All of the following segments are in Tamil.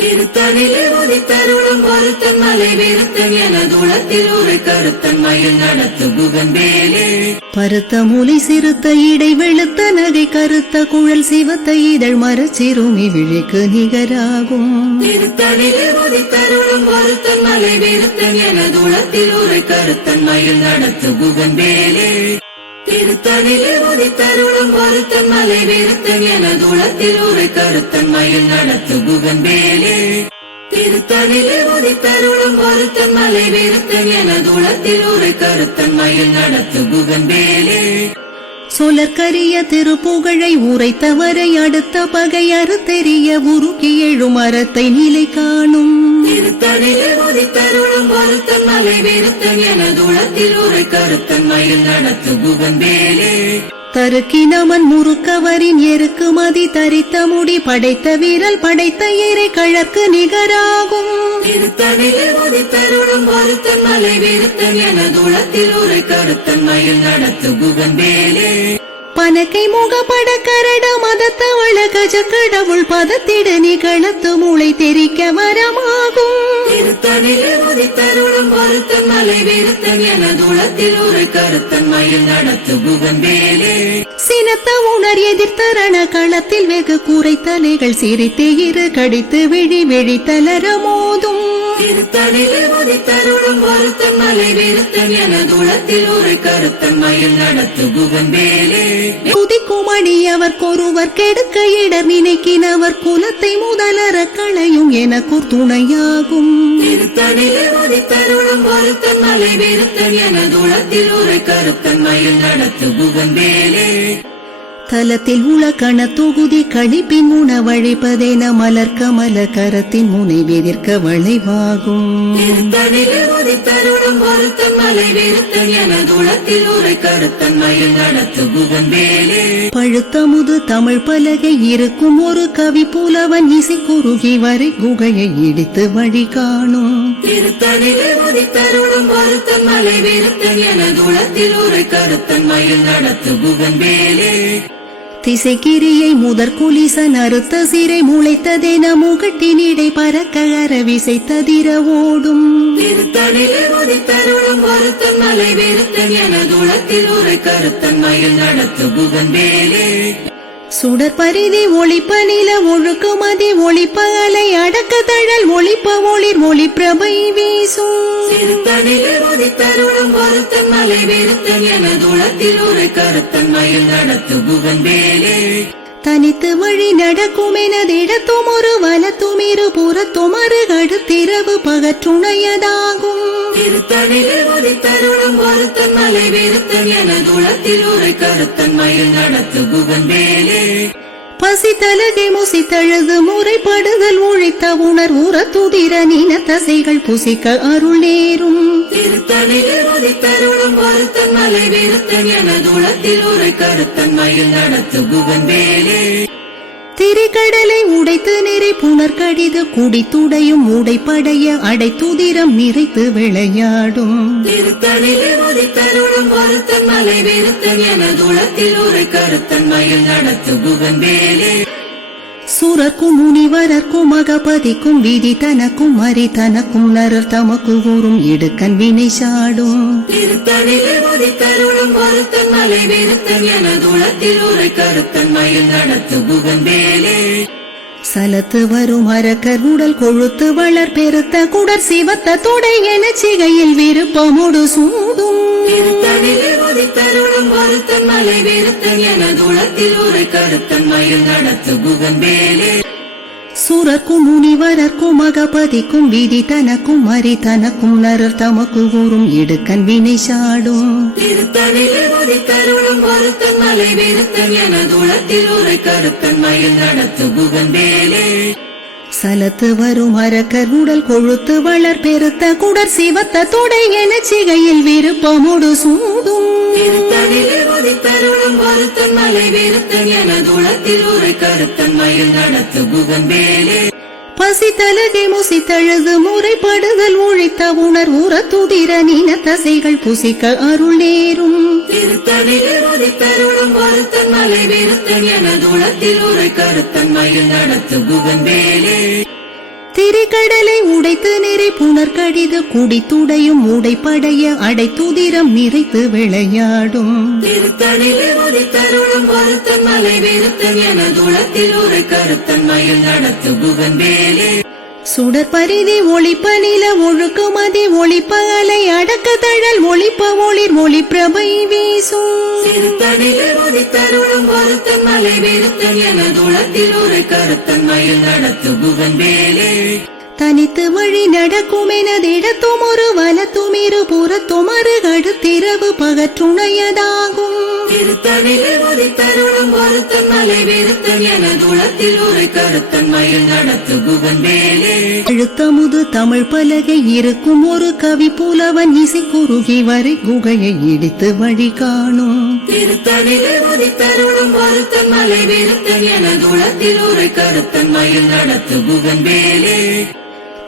திருத்தணிலே உதித்தருளும் ஒருத்தன் மலை விருத்தன் எனது உளத்தில் ஒரு கருத்தன் மயில் நடத்து குகன்பேலே. பருத்த மூலி சிறுத்த இடை வெளுத்த நகை கருத்த குழல் சிவத்த இதழ் மரச்சிறுமி விழிக்கு நிகராகும். திருத்தணிலே உதித்தருளும் ஒருத்தன் மலை விருத்தன் எனது உளத்தில் ஒரு கருத்தன் மயில் நடத்து குகன்பேலே. திருத்தணிலே உதித்தருளும் ஒருத்தன் மலை விருத்தன் எனது உளத்தில் ஒரு கருத்தன் மயில் நடத்து குகன்பேலே. திருத்தணிலே உதித்தருளும் ஒருத்தன் மலை விருத்தன் எனது உளத்தில் ஒரு கருத்தன் மயில் நடத்து குகன்பேலே. சொலற்கரிய திருப்புகழை உரைத்தவரை அடுத்த பகை அறுத்தெறிய உருக்கி எழும் அறத்தை நிலை காணும். திருத்தணிலே உதித்தருளும் ஒருத்தன் மலை விருத்தன் எனது உளத்தில் ஒரு கருத்தன் மயில் நடத்து குகன்பேலே. தருக்கினமன் முறுக்கவரின் எருக்கு மதி தரித்த முடி படைத்த வீரல் படைத்த இறை கழற்கு நிகராகும். திருத்தணிலே உதித்தருளும் ஒருத்தன் மலை விருத்தன் எனது உளத்தில் ஒரு கருத்தன் மயில் நடத்து குகன்பேலே. பனக்கை முகப்பட கரட மதத்தவள கஜ கடவுள் பதத்திடு நிகழத்து மூளை தெரிக்க வரமாகும். திருத்தணிலே உதித்தருளும் ஒருத்தன் மலை விருத்தன் எனது உளத்தில் ஒரு கருத்தன் மயில் நடத்து குகன்பேலே. சினத்த உணர் எதிர்த்தரண களத்தில் வெகு குறைத்தலைகள் சிரித்து இரு கடித்து விழி விழி தளர மோதும். திருத்தணிலே உதித்தருளும் ஒருத்தன் மலை விருத்தன் எனது உளத்தில் ஒரு கருத்தன் மயில் நடத்து குகன்பேலே. குதிக்குமணி அவர்கொருவர் கெடுக்க இடர் நினைக்கினவர் குலத்தை முதலற களையும் எனக்கு துணையாகும். திருத்தணிலே உதித்தருளும் ஒருத்தன் மலை விருத்தன் எனது உளத்தில் ஒரு கருத்தன் மயில் நடத்து குகன்பேலே. தலத்தில் உள கண தொகுதி கழிப்பின் உணவழிப்பதென மலர் கமல கரத்தின் முனை விதிர்க்க வளைவாகும். திருத்தணிலே உதித்தருளும் ஒருத்தன் மலை விருத்தன் எனது உளத்தில் ஒரு கருத்தன் மயில் நடத்து குகன்பேலே. பழுத்தமுது தமிழ் பலகை இருக்கும் ஒரு கவி புலவன் இசை குறுகி வரை குகையை இடித்து வழி காணும். திருத்தணிலே உதித்தருளும் ஒருத்தன் மலை விருத்தன் எனது உளத்தில் ஒரு கருத்தன் மயில் நடத்து குகன்பேலே. திசைக்கிரியை முதற் குலிசன் அறுத்த சிறை முளைத்ததென முகட்டினிடை பறக்க அரவிசை ததிர ஓடும். திருத்தணிலே உதித்தருளும் ஒருத்தன் மலை விருத்தன் எனது உளத்தில் ஒரு கருத்தன் மயில் நடத்து குகன்பேலே. சுடர் பரிதி ஒளிப்ப நில ஒழுக்கு மதி ஒளிப்ப அலை அடக்க தழல் ஒளிப்ப ஒளிர் ஒளி பிரபை வீசும். திருத்தணிலே உதித்தருளும் ஒருத்தன் மலை விருத்தன் எனது உளத்தில் ஒரு கருத்தன் மயில் நடத்து குகன்பேலே. தனித்து வழி நடக்கும் எனதிடத்தும் ஒரு வலத்தும் இரு புறத்தும் அருகடுத்திரவு பகற்றுணையதாகும். திருத்தணிலே உதித்தருளும் ஒருத்தன் மலை விருத்தன் எனது உளத்தில் ஒரு கருத்தன் மயில் நடத்து குகன்பேலே. பசி தலகை முசித்தழுது முறைப்படுதல் உழைத்த உணர் உற துதிர நீன தசைகள் புசிக்க அருள் நேரும். திருத்தணிலே உதித்தருளும் ஒருத்தன் மலை விருத்தன் எனது உளத்தில் ஒரு கருத்தன் மயில் நடத்து குகன்பேலே. திரிகடலை உடைத்து நிறை புனர் கடிது குடித்துடையும் உடைப்படைய அடைத்துதிரம் நிறைத்து விளையாடும். திருத்தணிலே உதித்தருளும் ஒருத்தன் மலை விருத்தன் எனது உளத்தில் ஒரு கருத்தன் மயில் நடத்து குகன்பேலே. சுரர்க்கும் முனிவரர்க்கும் மகபதிக்கும் விதி தனக்கும் மறி தனக்கும் நரர் தமக்கு கூறும் இடுக்கண் வினை சாடும். திருத்தணிலே உதித்தருளும் ஒருத்தன் மலை விருத்தன் எனது உளத்தில் ஒரு கருத்தன் மயில் நடத்து குகன்பேலே. சலத்து வரும் அரக்கர் உடல் கொழுத்து வளர் பெருத்த குடர் சிவத்த தொடை என சிகையில் விருப்பமுடு சூடும். திருத்தணிலே உதித்தருளும் ஒருத்தன் மலை விருத்தன் எனது உளத்தில் ஒரு கருத்தன் மயில் நடத்து குகன்பேலே. சுரர்க்கும் முனிவரர்க்கும் மகபதிக்கும் விதி தனக்கும் மறி தனக்கும் நரர் தமக்கு கூறும் இடுக்கண் வினை சாடும். திருத்தணிலே உதித்தருளும் ஒருத்தன் மலை விருத்தன் எனது உளத்தில் ஒரு கருத்தன் மயில் நடத்து குகன்பேலே. சலத்து வரும் அரக்கர் உடல் கொழுத்து வளர் பெருத்த குடர் சிவத்த தொடை என சிகையில் விருப்பமுடு சூடும். திருத்தணிலே உதித்தருளும் ஒருத்தன் மலை விருத்தன் எனது உளத்தில் ஒரு கருத்தன் மயில் நடத்து குகன்பேலே. பசி தலகை முசித்தழுது முறைப்படுதல் உழைத்த உணர் உற துதிர நீன தசைகள் புசிக்க அருள் நேரும். திருத்தணிலே உதித்தருளும் ஒருத்தன் மலை விருத்தன் எனது உளத்தில் ஒரு கருத்தன் மயில் நடத்து குகன்பேலே. திரிகடலை உடைத்து நிறை புனர் கடிது குடித்துடையும் உடைப்படைய அடைத்துதிரம் நிறைத்து விளையாடும் திருத்தணிலே உதித்தருளும் ஒருத்தன் மலை விருத்தன் எனதுளத்தில் உரை கருத்தன் மயில் நடத்து குகன் வேலே சுடற்பரிதி ஒளிப்ப நில ஒழுக்குமதி ஒளிப்ப அலை அடக்க தழல் ஒளிப்ப ஒளிர் ஒளிப்பிரபை வீசும் திருத்தணிலே உதித்தருளும் ஒருத்தன் மலை விருத்தன் எனதுளத்தில் உரை கருத்தன் மயில் நடத்து குகன் வேலே தனித்து வழி நடக்கும் எனதிடத்தும் ஒரு வலத்தும் இரு புறத்தும் அருகடுத்திரவு பகற்றுணையதாகும் திருத்தணிலே உதித்தருளும் ஒருத்தன் மலை விருத்தன் எனதுளத்தில் உரை கருத்தன் மயில் நடத்து குகன் வேலே எழுத்தமுது தமிழ் பலகை இருக்கும் ஒரு கவி புலவன் இசை குறுகி வரை குகையை இடித்து வழி காணும் திருத்தணிலே உதித்தருளும் ஒருத்தன் மலை விருத்தன் எனதுளத்தில் உரை கருத்தன் மயில் நடத்து குகன் வேலே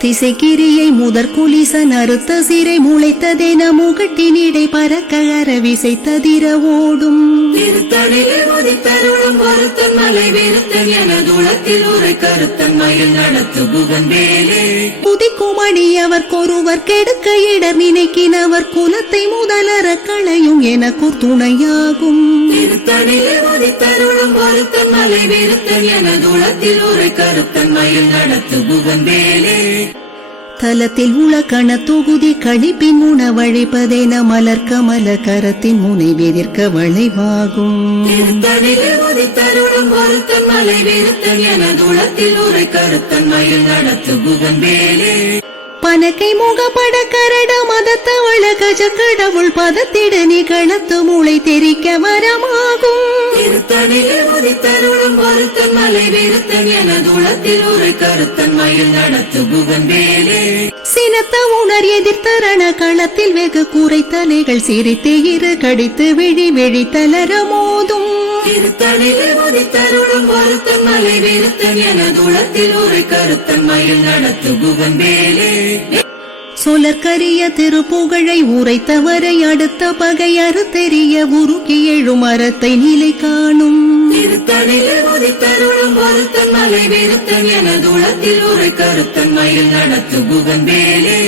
திசைக்கிரியை முதற் குலிசன் அறுத்த சிறை முளைத்ததென முகட்டினிடை பறக்க அரவிசைத்ததிர ஓடும் திருத்தணிலே உதித்தருளும் ஒருத்தன் மலை விருத்தன் எனதுளத்தில் உரை கருத்தன் மயில் நடத்து குகன் வேலே குதிக்கும் அடியவர்க்கொருவர் கெடுக்க இடர் நினைக்கினவர் குலத்தை முதலற களையும் எனக்கு துணையாகும் திருத்தணிலே உதித்தருளும் ஒருத்தன் மலை விருத்தன் எனதுளத்தில் உரை கருத்தன் மயில் நடத்து குகன் வேலே தலத்தில் உள கண தொகுதி கழிப்பின் உணவழிப்பதென மலர்க்க மல கரத்தின் முனை வெதிர்க்க வளைவாகும் திருத்தணிலே உதித்தருளும் ஒருத்தன் மலை விருத்தன் எனதுளத்தில் உரை கருத்தன் மயில் நடத்து குகன் வேலே பனக்கை முகப்பட கரட மதத்தவள கஜ கடவுள் பதத்திட நிகழத்து மூளை தெரிக்க வரமாகும் திருத்தணிலே உதித்தருளும் ஒருத்தன் மலை விருத்தன் எனதுளத்தில் உரை கருத்தன் மயில் நடத்து குகன் வேலே சினத்த உணர் எதிர்த்தரண களத்தில் வெகு கூரை தலைகள் சிரித்து இரு கடித்து விழி விழி தளர மோதும் திருத்தணிலே உதித்தருளும் ஒருத்தன் மலை விருத்தன் எனதுளத்தில் உரை கருத்தன் மயில் நடத்து குகன் வேலே சொலற்கரிய திருப்புகழை உரைத்தவரை அடுத்த பகை அறுத்தெறிய உருக்கி எழும் மரத்தை நிலை காணும் திருத்தணிலே உதித்தருளும் ஒருத்தன் மலை விருத்தன் எனதுளத்தில் உரை கருத்தன் மயில் நடத்து குகன் வேலே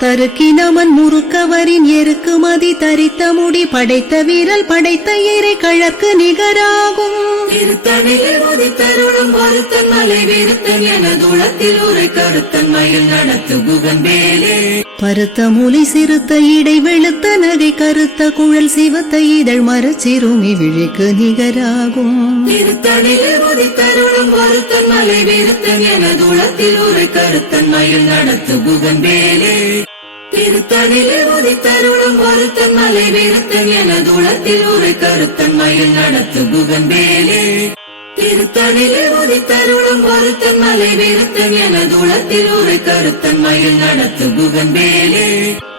தருக்கினமன் முறுக்கவரின் எருக்கு மதி தரித்த முடி படைத்த வீரல் படைத்த இறை கழற்கு நிகராகும் திருத்தணிலே உதித்தருளும் ஒருத்தன் மலை விருத்தன் எனதுளத்தில் உரை கருத்தன் மயில் நடத்து குகன் வேலே பருத்த மூலை சிறுத்த இடை வெளுத்த நகை கருத்த குழல் சிவத்த இதழ் மரச்சிறுமி விழிக்கு நிகராகும் திருத்தணிலே உதித்தருளும் ஒருத்தன் மலை விருத்தன் எனதுளத்தில் உரை கருத்தன் மயில் நடத்து குகன் வேலே திருத்தணிலே உதித்தருளும் ஒருத்தன் மலை விருத்தன் எனதுளத்தில் உரை கருத்தன் மயில் நடத்து குகன் வேலே திருத்தணிலே உதித்தருளும் ஒருத்தன் மலை விருத்தன் எனதுளத்தில் உரை கருத்தன் மயில் நடத்து குகன் வேலே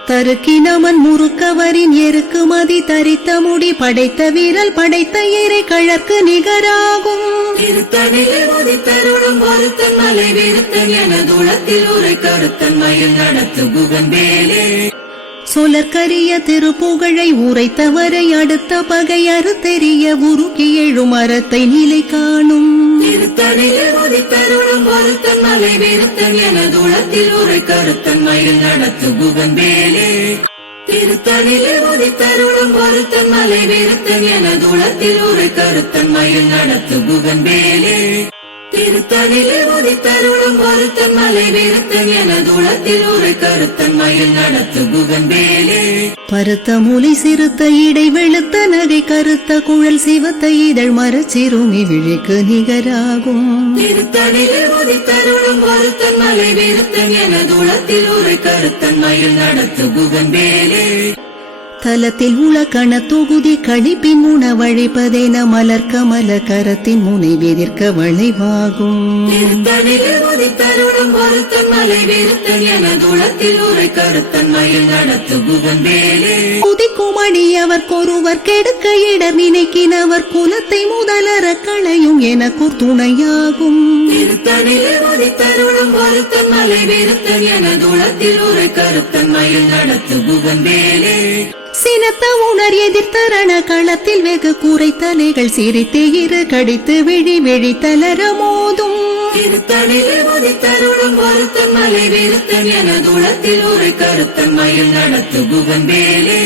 தருக்கினமன் முறுக்கவரின் எருக்கு மதி தரித்த முடி படைத்த வீரல் படைத்த இறை கழற்கு நிகராகும் திருத்தணிலே உதித்தருளும் ஒருத்தன் மலை விருத்தன் எனதுளத்தில் உரை கருத்தன் மயில் நடத்து குகன் வேலே சொலற்கரிய திருப்புகழை உரைத்தவரை அடுத்த பகை அறுத்தெறிய உருக்கி எழும் மரத்தை நிலை காணும் திருத்தணிலே உதித்தருளும் ஒருத்தன் மலை விருத்தன் எனதுளத்தில் உரை கருத்தன் மயில் நடத்து குகன் வேலே திருத்தணிலே உதித்தருளும் ஒருத்தன் மலை விருத்தன் எனதுளத்தில் உரை கருத்தன் மயில் நடத்து குகன் வேலே திருத்தணிலே உதித்தருளும் ஒருத்தன் மலை விருத்தன் எனதுளத்தில் உரை கருத்தன் மயில் நடத்து குகன் வேலே பருத்த மூலை சிறுத்த இடை வெளுத்த நகை கருத்த குழல் சிவத்த இதழ் மரச்சிறுமி விழிக்கு நிகராகும் திருத்தணிலே உதித்தருளும் ஒருத்தன் மலை விருத்தன் எனதுளத்தில் உரை கருத்தன் மயில் நடத்து குகன் வேலே தலத்தில் உள கண தொகுதி கழிப்பின் உணவழிப்பதென மலர்க்க மல கரத்தின் முனை வெதிர்க்க வளைவாகும் திருத்தணிலே உதித்தருளும் ஒருத்தன் மலை விருத்தன் எனதுளத்தில் உரை கருத்தன் மயில் நடத்து குகன் வேலே குதிக்கும் அடியவர்க்கொருவர் கெடுக்க இடர் நினைக்கினவர் குலத்தை முதலற களையும் எனக்கு துணையாகும் திருத்தணிலே உதித்தருளும் ஒருத்தன் மலை விருத்தன் எனதுளத்தில் உரை கருத்தன் மயில் நடத்து குகன் வேலே சினத்த உணர் எதிர்த்தரண களத்தில் வெகு கூரை தலைகள் சிரித்து இரு கடித்து விழி விழி தளர மோதும் திருத்தணிலே உதித்தருளும் ஒருத்தன் மலை விருத்தன் எனதுளத்தில் உரை கருத்தன் மயில் நடத்து குகன் வேலே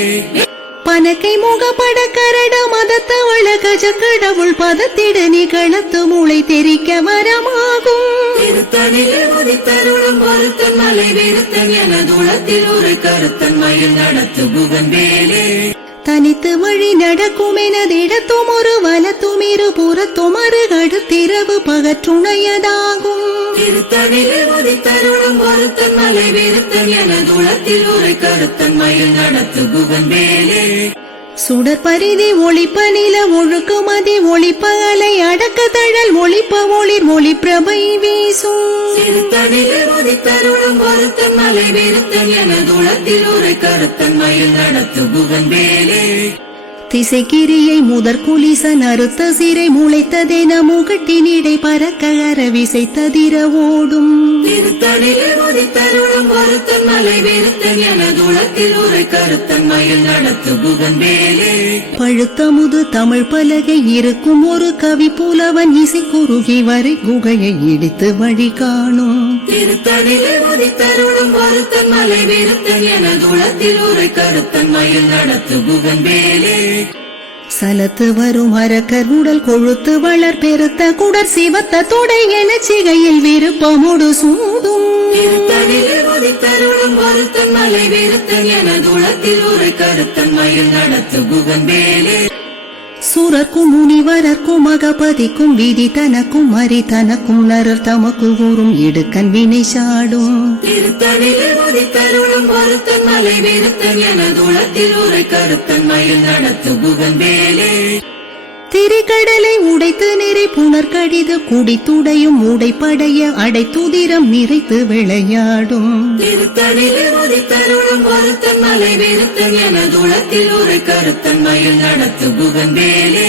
பனக்கை முகப்பட கரட மதத்தவள கஜ கடவுள் பதத்திட நிகழத்து மூளை தெரிக்க வரமாகும் திருத்தணிலே உதித்தருளும் ஒருத்தன் மலை விருத்தன் எனதுளத்தில் உரை கருத்தன் மயில் நடத்து குகன் வேலே தனித்து வழி நடக்கும் எனதிடத்தும் ஒரு வலத்தும் இரு புறத்தும் அருகடுத்திரவு பகற்றுணையதாகும் திருத்தணிலே உதித்தருளும் ஒருத்தன் மலை விருத்தன் எனதுளத்தில் உரை கருத்தன் மயில் நடத்து குகன் வேலே சுடர் பரிதி ஒளிப்ப நில ஒழுக்கு மதி ஒளிப்ப அலை அடக்க தழல் ஒளிப்ப ஒளிர் ஒளி பிரபை வீசும் திருத்தணிலே உதித்தருளும் ஒருத்தன் மலை விருத்தன் எனதுளத்தில் உரை கருத்தன் மயில் நடத்து குகன் வேலே திசைக்கிரியை முதற் குலிசன் அறுத்த சிறை முளைத்ததென முகட்டினிடை பறக்க அரவிசை ததிர ஓடும் திருத்தணிலே உதித்தருளும் ஒருத்தன் மலை விருத்தன் எனதுளத்தில் உரை கருத்தன் மயில் நடத்து குகன் வேலே பழுத்தமுது தமிழ் பலகை இருக்கும் ஒரு கவி புலவன் இசை குறுகி வரை குகையை இடித்து வழி காணும் திருத்தணிலே உதித்தருளும் ஒருத்தன் மலை விருத்தன் எனதுளத்தில் உரை கருத்தன் மயில் நடத்து குகன் வேலே சலத்து வரும் அரக்கர் உடல் கொழுத்து வளர் பெருத்த குடர் சிவத்த தொடை என சிகையில் விருப்பமுடு சூடும் திருத்தணிலே உதித்தருளும் ஒருத்தன் மலை விருத்தன் எனதுளத்தில் உரை கருத்தன் மயில் நடத்து குகன் வேலே சூரர்க்கும் முனிவரர்க்கும் மகபதிக்கும் விதி தனக்கும் மறி தனக்கும் நரர் தமக்கு கூறும் இடுக்கன் வினை சாடும் திருத்தணிலே உதித்தருளும் ஒருத்தன் மலை விருத்தன் எனதுளத்தில் உரை கருத்தன் மயில் நடத்து குகன் வேலே திரிகடலை உடைத்து நிறை புனர் கடிது குடித்துடையும் உடைப்படைய அடைத்துதிரம் நிறைத்து விளையாடும் திருத்தணிலே உதித்தருளும் ஒருத்தன் மலை விருத்தன் எனதுளத்தில் உரை கருத்தன் மயில் நடத்து குகன் வேலே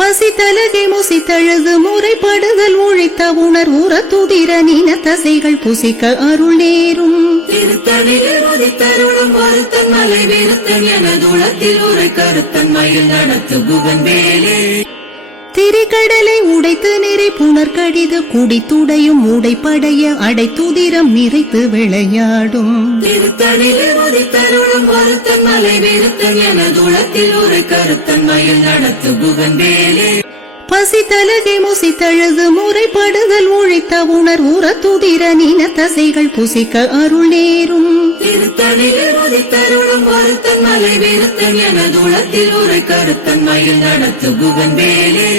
பசி தலகை முசி தழுது முறைப்படுதல் உழைத்த உணர் உற துதிர நீன தசைகள் புசிக்க அருள் நேரும் திருத்தணிலே உதித்தருளும் ஒருத்தன் மலை விருத்தன் எனதுளத்தில் உரை கருத்தன் மயில் நடத்து குகன் வேலே திரிகடலை உடைத்து நிறை புனர் கடிது குடித்துடையும் உடைப்படைய அடைத்துதிரம் நிறைத்து விளையாடும் திருத்தணிலே உதித்தருளும் ஒருத்தன் மலை விருத்தன் எனதுளத்தில் உரை கருத்தன் மயில் நடத்து குகன் வேலே பசி தலகை முசி தழுது முறைப்படுதல் உழைத்த உணர் உற துதிர நீன தசைகள் புசிக்க அருள் நேரும் திருத்தணிலே உதித்தருளும் ஒருத்தன் மலை விருத்தன் எனதுளத்தில் உரை கருத்தன் மயில் நடத்து குகன் வேலே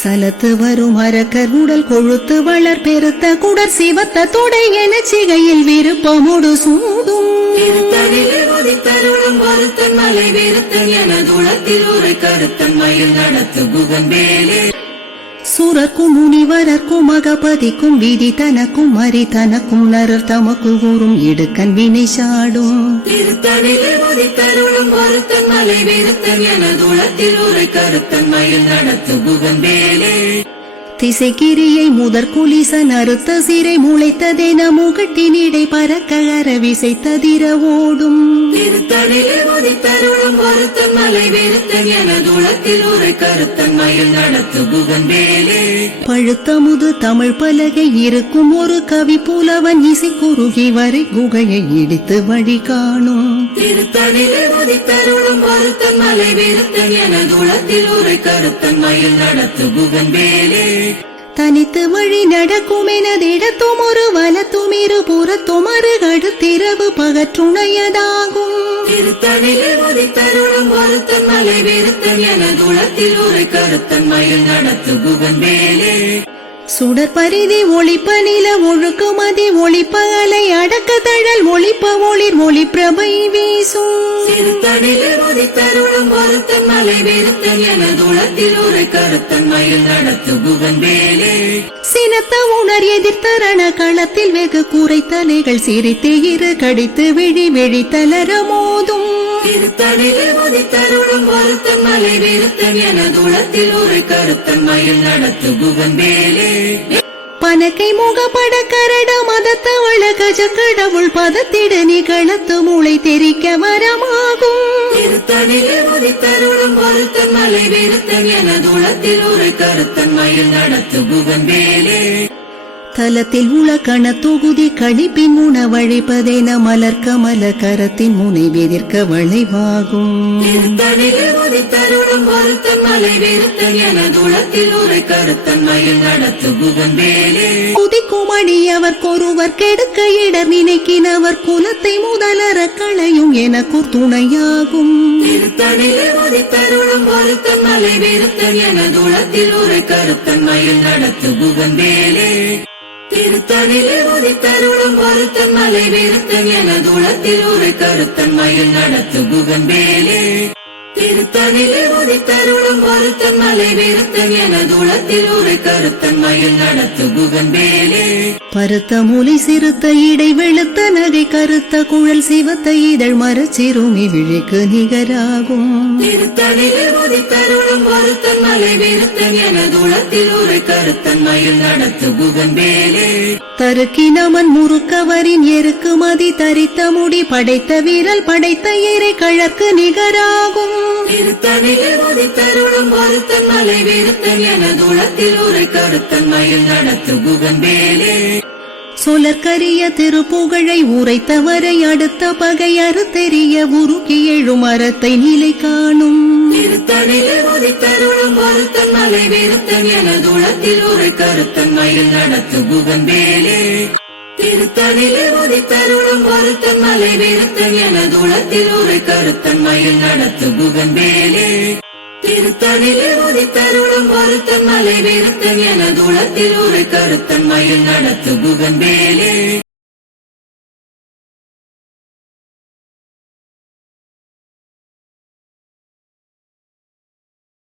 சலத்து வரும் அரக்கர் உடல் கொழுத்து வளர் பெருத்த குடர் சிவத்த தொடை என சிகையில் விருப்பமுடு சூடும் திருத்தணிலே உதித்தருளும் ஒருத்தன் மலை விருத்தன் எனதுளத்தில் உரை கருத்தன் மயில் நடத்து குகன் வேலே சூரர்க்கும் முனிவரர்க்கும் மகபதிக்கும் விதி தனக்கும் மறி தனக்கும் நரர் தமக்கு கூறும் இடுக்கன் வினை சாடும் திருத்தணிலே உதித்தருளும் ஒருத்தன் மலை விருத்தன் எனதுளத்தில் உரை கருத்தன் மயில் நடத்து குகன் வேலே திசைக்கிரியை முதற் குலிசன் அறுத்த சிறை முளைத்ததென முகட்டினிடை பறக்க அரவிசை ததிர ஓடும் திருத்தணிலே உதித்தருளும் ஒருத்தன் மலை விருத்தன் எனதுளத்தில் உரை கருத்தன் மயில் நடத்து குகன் வேலே பழுத்தமுது தமிழ் பலகை இருக்கும் ஒரு கவி புலவன் இசை குறுகி வரை குகையை இடித்து வழி காணும் திருத்தணிலே உதித்தருளும் ஒருத்தன் மலை விருத்தன் எனதுளத்தில் உரை கருத்தன் மயில் நடத்து குகன் வேலே தனித்து வழி நடக்கும் எனதிடத்தும் ஒரு வலத்தும் இரு புறத்தும் அருகடுத்திரவு பகற்றுணையதாகும் திருத்தணிலே உதித்தருளும் ஒருத்தன் மலை விருத்தன் எனதுளத்தில் உரை கருத்தன் மயில் நடத்து குகன் வேலே சுடர் பரிதி ஒளிப்ப நில ஒழுக்கு மதி ஒளிப்ப அலை அடக்க தழல் ஒளிப்ப ஒளிர் ஒளி பிரபை வீசும் திருத்தணிலே உதித்தருளும் ஒருத்தன் மலை விருத்தன் எனதுளத்தில் உரை கருத்தன் மயில் நடத்து குகன் வேலே சினத்த உணர் எதிர்த்தரண களத்தில் வெகு குறைத்தலைகள் சிரித்து இரு கடித்து விழி விழி தளர மோதும் திருத்தணிலே உதித்தருளும் ஒருத்தன் மலை விருத்தன் எனதுளத்தில் உரை கருத்தன் மயில் நடத்து குகன் வேலே பனக்கை முகப்பட கரட மதத்தவள கஜ கடவுள் பதத்திட நிகழத்து மூளை தெரிக்க வரமாகும் திருத்தணிலே உதித்தருளும் ஒருத்தன் மலை விருத்தன் எனதுளத்தில் உரை கருத்தன் மயில் நடத்து குகன் வேலே தலத்தில் உலகண தொகுதி கழிப்பின் உணவழிப்பதென மலர் கமல கரத்தின் முனை வெதிர்க்க வளைவாகும். திருத்தணிலே உதித்தருளும் ஒருத்தன் மலை விருத்தன் எனதுளத்தில் உரை கருத்தன்மையில் நடத்து குகன் வேலே. குதிக்கும் அடியவர்க்கொருவர் கெடுக்க இடர் நினைக்கினவர் குலத்தை முதலற களையும் எனக்குர் துணையாகும். திருத்தணிலே உதித்தருளும் ஒருத்தன் மலை விருத்தன் எனதுளத்தில் உரை கருத்தன்மையில் நடத்து குகன் வேலே. திருத்தணிலே உதித்தருளும் ஒருத்தன் மலை விருத்தன் எனதுளத்தில் உரை கருத்தன்மையில் நடத்து குகன் வேலே. திருத்தணிலே உதித்தருளும் ஒருத்தன் மலை விருத்தன் எனதுளத்தில் உரை கருத்தன்மையில் நடத்து குகன் வேலே. பருத்த மூலை சிறுத்த இடை வெளுத்த நகை கருத்த குழல் சிவத்த இதழ் மரச்சிறுமி விழிக்கு நிகராகும். திருத்தணிலே உதித்தருளும் ஒருத்தன் மலை விருத்தன் எனதுளத்தில் உரை கருத்தன்மையில் நடத்து குகன் வேலே. தருக்கினமன் முறுக்கவரின் எருக்கு மதி தரித்த முடி படைத்த வீரல் படைத்த இறை கழற்கு நிகராகும். திருத்தணிலே உதித்தருளும் ஒருத்தன் மலை விருத்தன் எனதுளத்தில் உரை கருத்தன்மையில் நடத்து குகன் வேலே. சொலற்கரிய திருப்புகழை உரைத்தவரை அடுத்த பகை அறுத்தெறிய உருக்கி எழும் அறத்தை நிலை காணும். திருத்தணிலே உதித்தருளும் ஒருத்தன் மலை விருத்தன் எனதுளத்தில் உரை கருத்தன்மையில் நடத்து குகன் வேலே. திருத்தணிலே உதித்தருளும் ஒருத்தன் மலை விருத்தன் எனதுளத்தில் உரை கருத்தன்மையில் நடத்து குகன் வேலே. திருத்தணிலே உதித்தருளும் ஒருத்தன் மலை விருத்தன் எனதுளத்தில் உரை கருத்தன்மையில் நடத்து குகன் வேலே.